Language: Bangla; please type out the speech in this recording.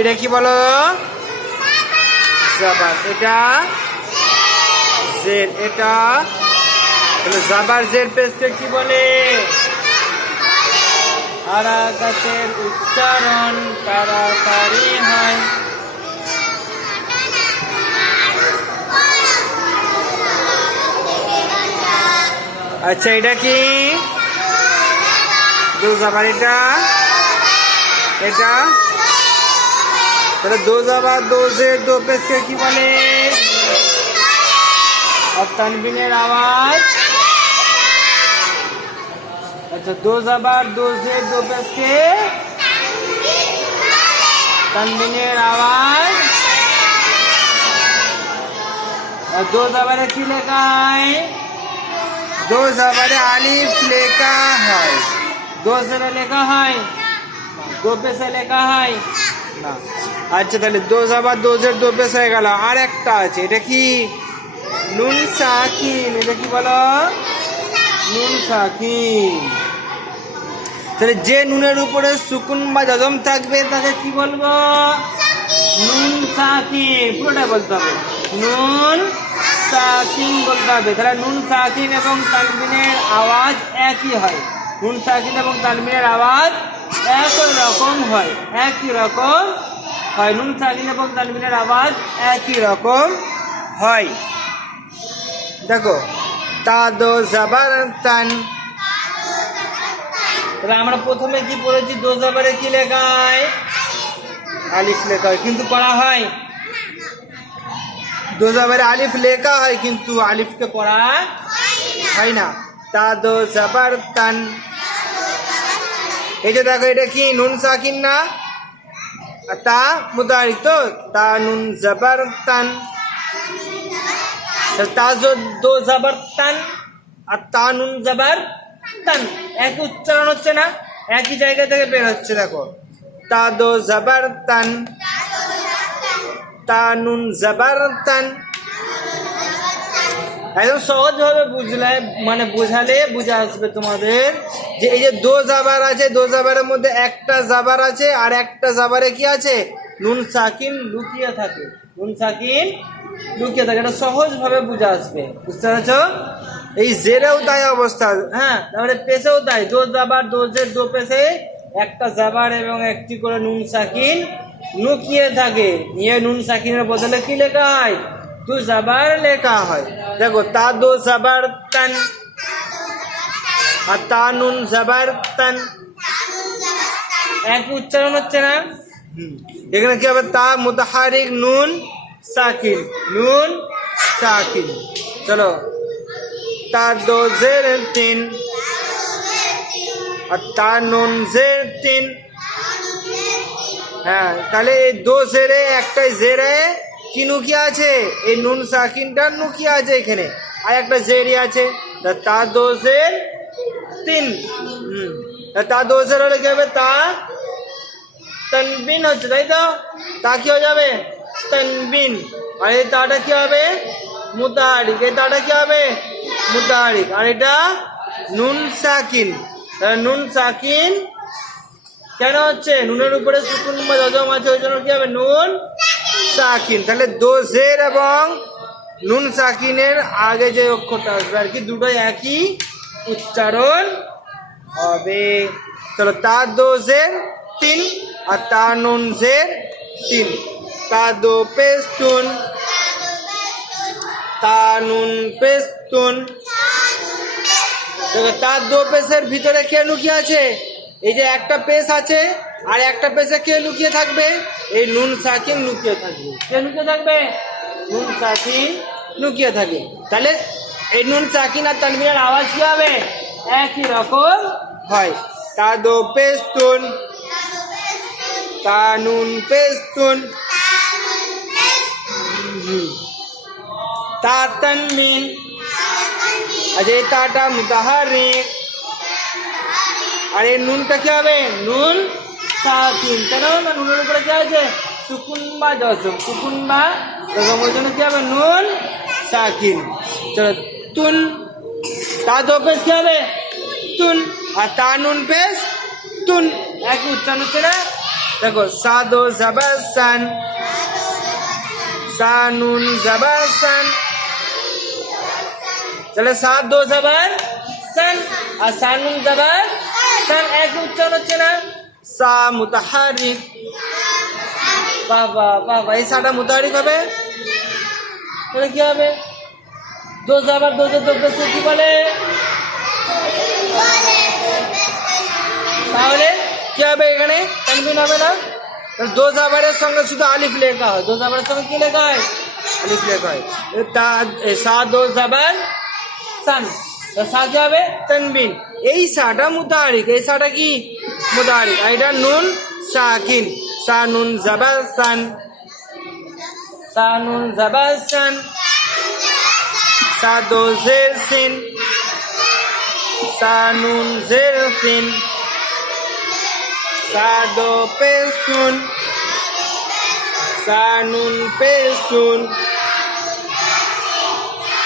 এটা কি বলো? জাবার। এটা জের। এটা জাবার জের পেশকে কি বলে? হারাকাতের উচ্চারণ তাড়াতাড়ি হয়। আচ্ছা, এটা কি? দো জাবার। এটা এটা তাহলে দো জাবার দো জের দো পেশকে কি বলে? আর তানবিনের আওয়াজ। अच्छा, दो जबार दो जेर दो पेश के तनवीनेर आवाज। और दो जबारे की लेखा है? दो जबारे आलिफ लेखा है। दो जेरे लेखा है, दो पेशे लेखा है ना। अच्छा, তাহলে दो जबार दो जेर दो पेश হয়ে গেল। আর একটা আছে, এটা কি? নুন সাকিন। এটা কি বলো? নুন সাকিন। তাহলে যে নুনের উপরে সুকুন বা জজম থাকবে তাকে কি বলবো? নুন সাকিন। পুরোটা বলতে হবে, নুন সাকিন বলতে হবে। তাহলে নুন সাকিন এবং তানবিনের আওয়াজ একই হয়। নুন সাকিন এবং তানবিনের আওয়াজ একই রকম হয়, একই রকম হয়। নুন সাকিন এবং তানবিনের আওয়াজ একই রকম হয়। দেখো, তা দো জাবার তান। তাহলে আমরা প্রথমে কি পড়েছি? দো জাবারে কি লেখা হয়? আলিফ লেখা হয়, কিন্তু পড়া হয়। দো জাবারে আলিফ লেখা হয়, কিন্তু আলিফকে পড়া হয় না। তা দো জাবার তান। এই যে দেখো, এটা কি? নুন সাকিন না? তা মুদারি তো, তা নুন জাবার তান। তা দো জাবার তান আর তা নুন জাবার তান, একই উচ্চারণ হচ্ছে না? একই জায়গা থেকে বের হচ্ছে। দেখো, তা দো জাবার তান, তা নুন জাবার তান। একদম সহজ ভাবে বুঝলে, মানে বোঝালে বুঝে আসবে তোমাদের যে এই যে দো জাবার আছে, দো জাবারের মধ্যে একটা জাবার আছে আর একটা জাবারে কি আছে? নুন সাকিন লুকিয়ে থাকে। নুন সাকিন লুকিয়ে থাকে। এটা সহজ ভাবে বুঝে আসবে, বুঝতে পারছো? এই জেরেও তাই অবস্থা। হ্যাঁ, তাহলে পেশেও তাই। দো জাবার দো জের দো পেশে একটা জাবার এবং একটি করে নুন সাকিন লুকিয়ে থাকে। নিয়ে নুন সাকিনের বদলে কি লেখা হয়? দু জাবার লেখা হয়। দেখো, তা দো জাবার তান আর তা নুন জাবার তান, এক উচ্চারণ হচ্ছে না? এখানে কি হবে? তা মুতাহারিক নুন সাকিন, নুন সাকিন। চলো, তা দো জের তিন আর তা নুন জের তিন। হ্যাঁ, তাহলে এই দো জেরে একটাই জেরে কি নুকিয়ে আছে? এই নুন সাকিনটা নুকিয়ে আছে এখানে, আর একটা জেরি আছে। তা দো জের তিন। তা দো জের হলে কি হবে? তা তানবিন হচ্ছে, তাই তো? তা কি হয়ে যাবে? তানবিন। আর এই তাটা কি হবে? মুতাহারিক। এই তাটা কি হবে? মুতাহারিক। আর এটা নুন সাকিন। নুন সাকিন কেন হচ্ছে? নুনের উপরে সুকুন বা জজম আছে, ওই জন্য কি হবে? নুন সাকিন। তাহলে দো জের এবং নুন সাকিনের আগে যে অক্ষরটা আসবে আর কি, দুটোই একই উচ্চারণ হবে। চলো, তা দো জের তিন আর তা নুন জের তিন। তা দো পেস্তুন, তা নুন পেস্তুন। তা দো পেশের ভিতরে কে লুকিয়ে আছে? এই যে একটা পেশ আছে আর একটা পেশে কে লুকিয়ে থাকবে? এই নুন সাকিন লুকিয়ে থাকবে। কে লুকিয়ে থাকবে? নুন সাকিন লুকিয়ে থাকে। তাহলে এই নুন সাকিন আর তানবিনের আওয়াজ কি হবে? একই রকম হয়। তা দো পেস্তুন, তা নুন পেস্তুন। তা তানবিন। আচ্ছা, এই তাটা মুতাহারিক আর এই নুনটা কি হবে? নুন সাকিন। কেন না? নুনের উপরে কি আছে? সুকুন বা জজম। সুকুন বা জজম, ওই জন্য কি হবে? নুন সাকিন। চলো, তুন। তা দো পেশ কি হবে? তুন। আর তা নুন পেশ তুন, একই উচ্চারণ হচ্ছে না? देखो सा दो जबर सन, सा नून जबर सन। चलो सात दो जबर सन और सा नून जबर सन, एक उच्चारण হচ্ছে না। সা মুতাহারিক, বাবা বাবা, এই সাটা মুতাহারিক হবে, তাহলে কি হবে? দো জবর দো দো দো কি বলে? তাহলে কি হবে? এখানে তানবিন হবে না। দো জাবারের সঙ্গে শুধু আলিফ লেখা হয়, দো জাবারের সঙ্গে কি লেখা হয়? আলিফ লেখা হয়। সা দো জাবার সান, সা কি হবে? তানবিন। এই সাটা মুতাহারিক, এই সাটা কি মুতাহারিক, এটা নুন সাকিন। সা নুন জাবার সান, সা নুন জাবার সান। সা দো জের সিন, সা নুন জের সিন। সা দো পেশুন, সা নুন পেশুন।